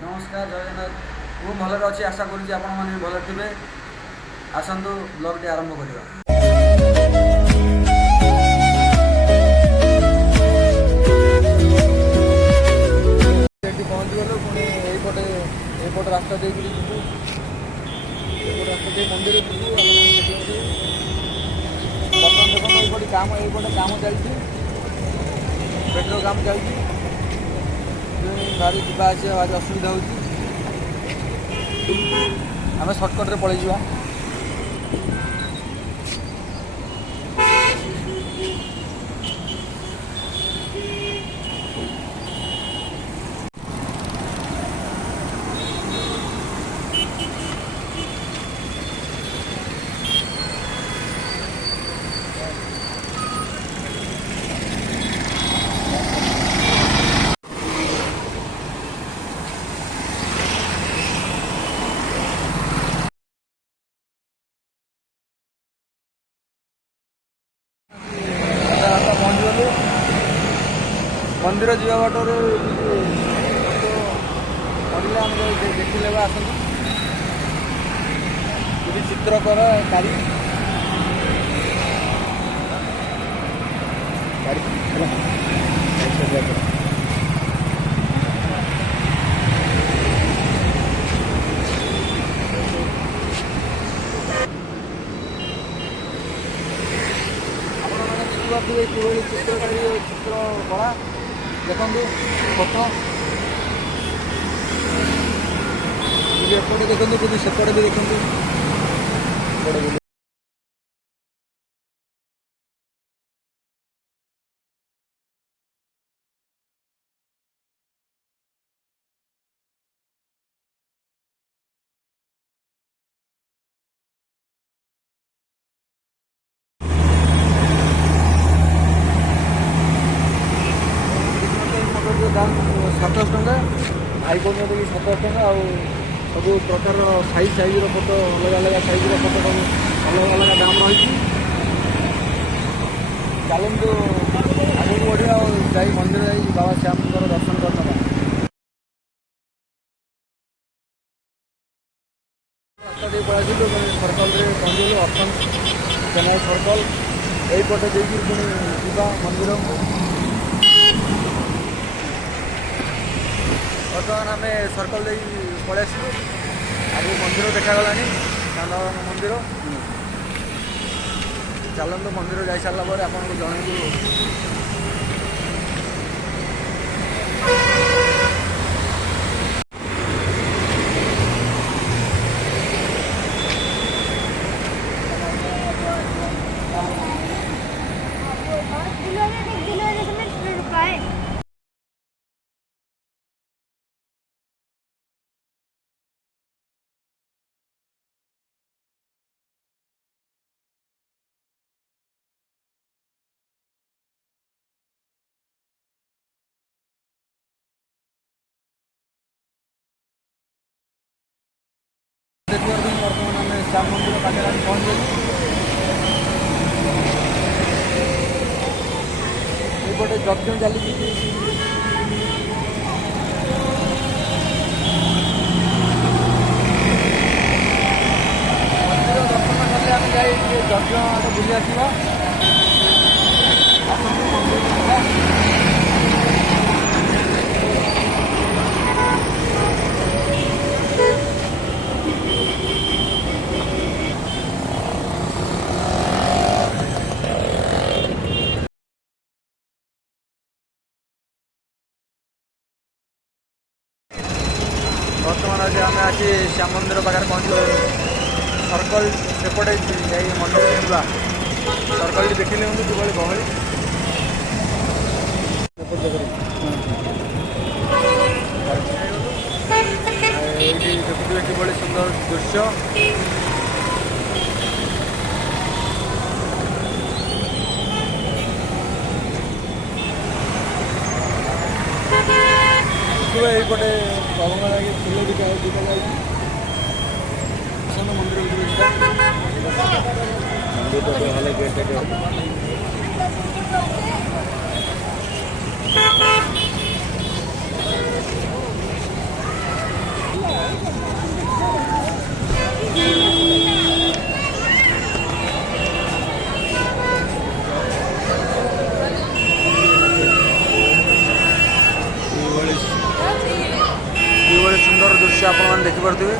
नमस्कार जय जगन्नाथ। ମୁଁ ଭଲରେ ଅଛି, ଆଶା କରୁଛି ଆପଣମାନେ ବି ଭଲରେ ଥିବେ। ଆସନ୍ତୁ ବ୍ଲଗ୍ଟି ଆରମ୍ଭ କରିବା। ଏଠି ପହଞ୍ଚିଗଲୁ, ପୁଣି ଏଇପଟ ରାସ୍ତା ଦେଇକି ଯିବୁ। ଏପଟ ରାସ୍ତା ଦେଇ ମନ୍ଦିର ଯିବୁ। ବର୍ତ୍ତମାନ ଦେଖନ୍ତୁ ଏଇପଟେ କାମ ଚାଲିଛି, ପେଟ୍ରୋଲ କାମ ଚାଲିଛି। ଗାଡ଼ି ଯିବା ଆସିବା ଭାରି ଅସୁବିଧା ହେଉଛି। ଆମେ ସର୍ଟକଟ୍ରେ ପଳେଇଯିବା। ପହଞ୍ଚିଗଲୁ। ମନ୍ଦିର ଯିବା ବାଟରେ ପଡ଼ିଲେ ଆମେ ଦେଖିଲେ ଆସନ୍ତୁ। ଏଠି ଚିତ୍ରକର କାରି କିଭଳି ଚିତ୍ରକାରୀ ଚିତ୍ର କଳା ଦେଖନ୍ତୁ। ଫଟୋ ଏପଟେ ଦେଖନ୍ତୁ, କିନ୍ତୁ ସେପଟେ ବି ଦେଖନ୍ତୁ। ଦାମ 700 ଟଙ୍କା, ଆଇଫୋନ୍ ବି 700 ଟଙ୍କା। ଆଉ ସବୁ ପ୍ରକାରର ସାଇଜ୍ର ଫଟୋ, ଅଲଗା ଅଲଗା ସାଇଜ୍ର ଫଟୋ, ସବୁ ଅଲଗା ଅଲଗା ଦାମ ରହିଛି। ଚାଲନ୍ତୁ ଆଗକୁ ବଢ଼ିବା ଆଉ ଯାଇ ମନ୍ଦିର ଯାଇ ବାବା ଶ୍ୟାମଙ୍କର ଦର୍ଶନ କରିନେବା। ରାସ୍ତା ଦେଇ ପଳାଇଥିଲୁ, ସର୍କଲରେ ପହଞ୍ଚିଲୁ। ଅପସନ୍ ଚେନ୍ନାଇ ସର୍କଲ ଏଇପଟେ ଦେଇକି ପୁଣି ଯିବା ମନ୍ଦିର। ବର୍ତ୍ତମାନ ଆମେ ସର୍କଲ ଦେଇ ପଳେଇ ଆସିଲୁ। ଆଗକୁ ମନ୍ଦିର ଦେଖାଗଲାଣି, ସାନବାବାଙ୍କ ମନ୍ଦିର। ଚାଲନ୍ତୁ ମନ୍ଦିର ଯାଇସାରିଲା ପରେ ଆପଣଙ୍କୁ ଜଣେଇବୁ। ଦେଖିବା ପାଇଁ ବର୍ତ୍ତମାନ ଆମେ ଶ୍ୟାମ ମନ୍ଦିର ପାଖରେ ଆସି ପହଞ୍ଚିଲୁ। ଏଇପଟେ ଯଜ୍ଞ ଚାଲିଛି। ମନ୍ଦିର ଦର୍ଶନ କଲେ ଆମେ ଯାଇ ଟିକେ ଯଜ୍ଞ ଆଡ଼େ ବୁଲି ଆସିବା। ଆସନ୍ତୁ ମନ୍ଦିର ଯିବା। ବର୍ତ୍ତମାନ ଆଜି ଆମେ ଆସି ଶ୍ୟାମ ମନ୍ଦିର ପାଖରେ ପହଞ୍ଚିଲୁ। ସର୍କଲ ସେପଟେ ଯାଇ ମନ୍ଦିର ଯିବା। ସର୍କଲଟି ଦେଖିଲେ ହୁଅନ୍ତୁ କିଭଳି ଗହଳି। ଏଇଠି ଦେଖୁଥିବେ କିଭଳି ସୁନ୍ଦର ଦୃଶ୍ୟ। ଏଇପଟେ ପ୍ରଭୁଙ୍କ ଲାଗି ଫୁଲ ବିକାଯାଇଛି। ମନ୍ଦିର ଭିତରକୁ ଯିବା। ଦୃଶ୍ୟ ଆପଣମାନେ ଦେଖିପାରୁଥିବେ।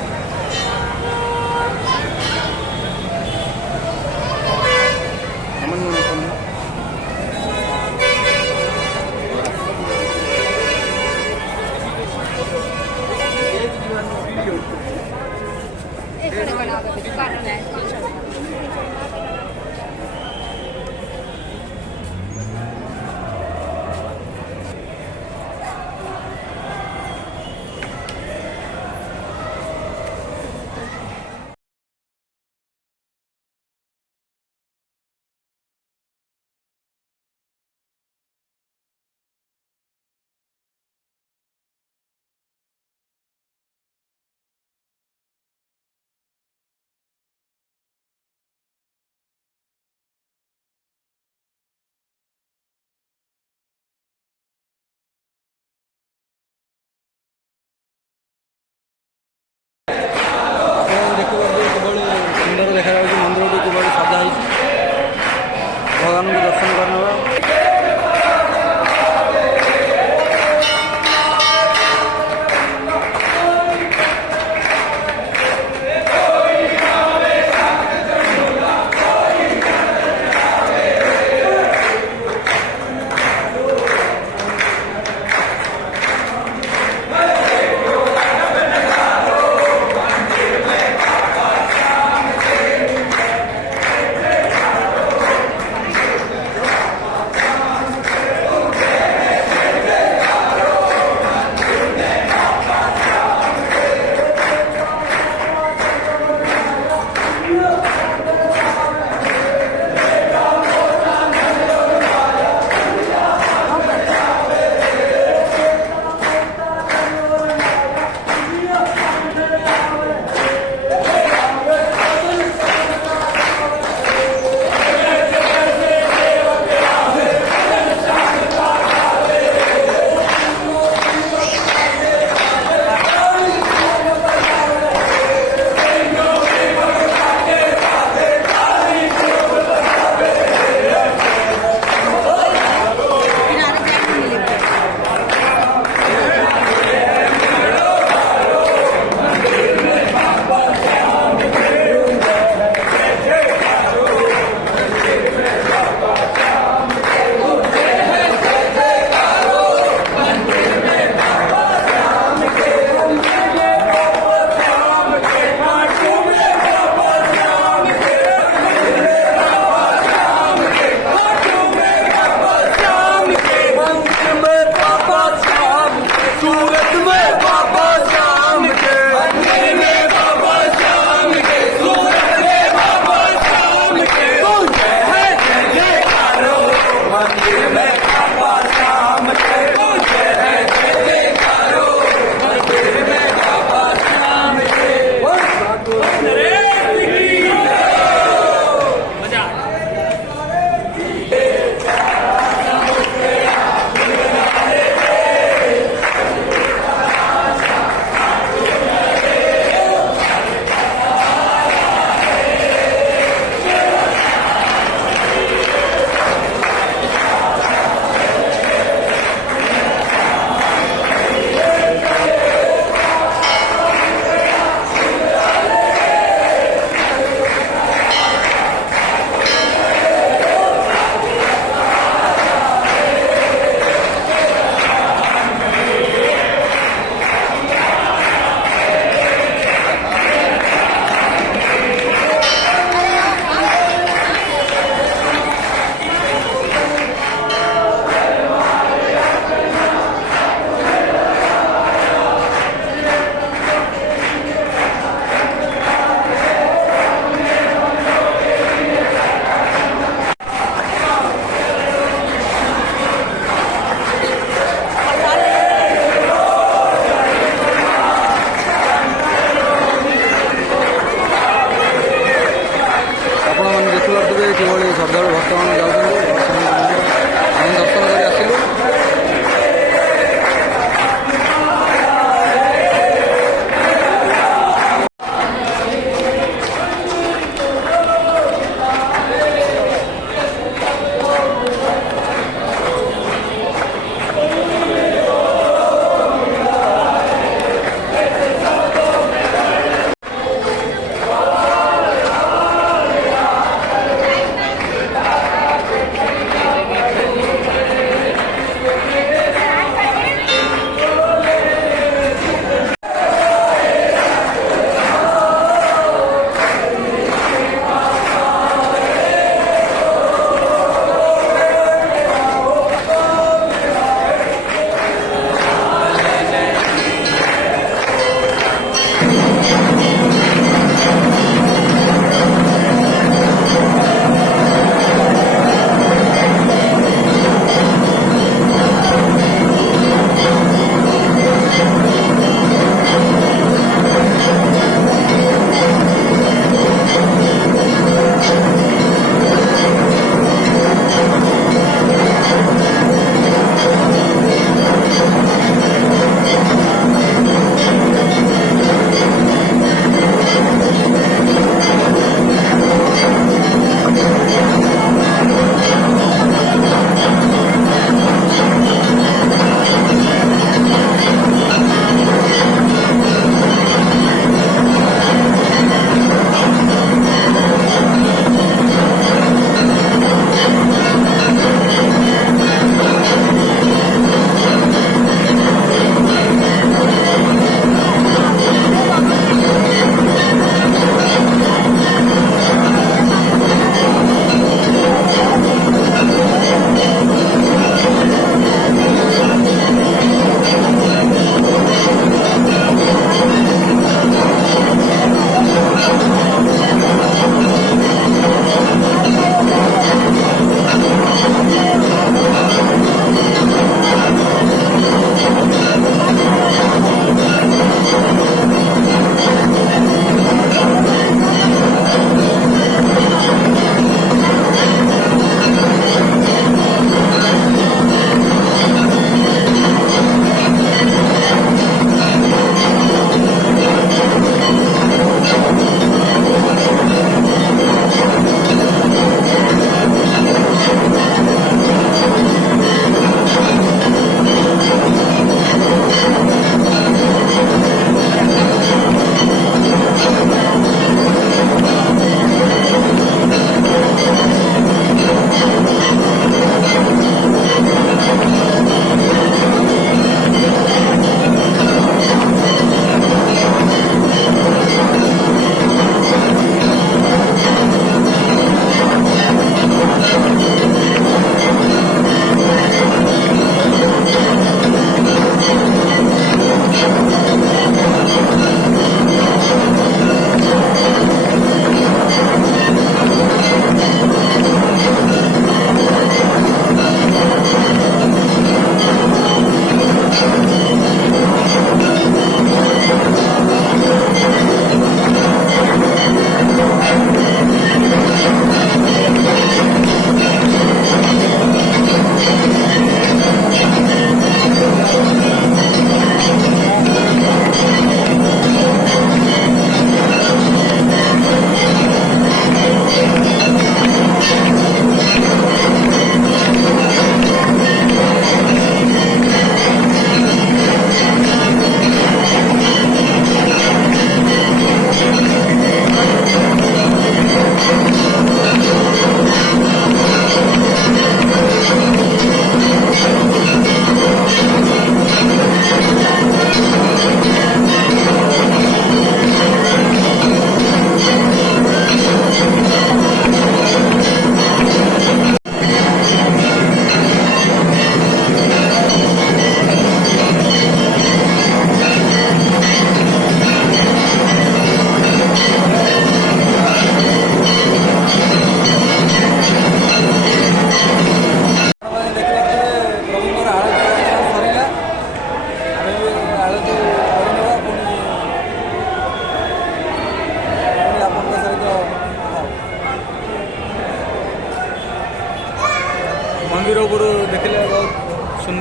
ସୁନ୍ଦର ଦେଖାଯାଉଛି ମନ୍ଦିରଟି କିଭଳି ସଜା ହେଇଛି ଭଗବାନଙ୍କୁ ଦର୍ଶନ କରିନେବା।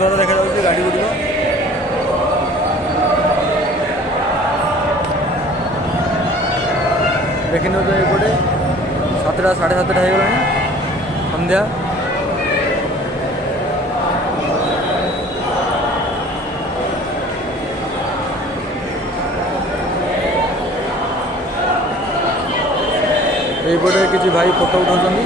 ସୁନ୍ଦର ଦେଖାଯାଉଛି ଗାଡ଼ି ଗୁଡ଼ିକ। ଦେଖିନେଉଛ ଏଇପଟେ 7ଟା 7:30 ହେଇଗଲାଣି ସନ୍ଧ୍ୟା। এইପଟେ କିଛି ଭାଇ ଫଟୋ ଉଠାଉଛନ୍ତି।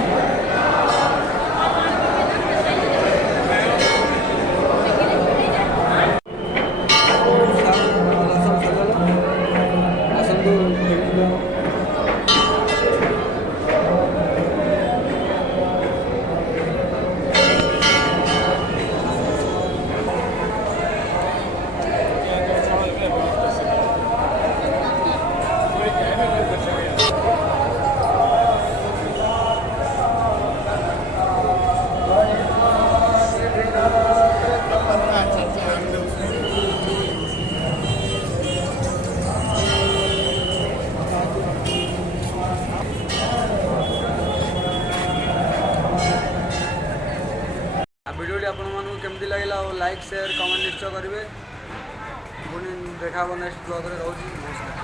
ଆସନ୍ତୁ ଭିଡ଼ିଓଟି ଆପଣମାନଙ୍କୁ କେମିତି ଲାଗିଲା ଆଉ ଲାଇକ୍ ସେୟାର କମେଣ୍ଟ ନିଶ୍ଚୟ କରିବେ। ପୁଣି ଦେଖା ହେବ ନେକ୍ସଟ ବ୍ଲଗରେ। ରହୁଛି, ନମସ୍କାର।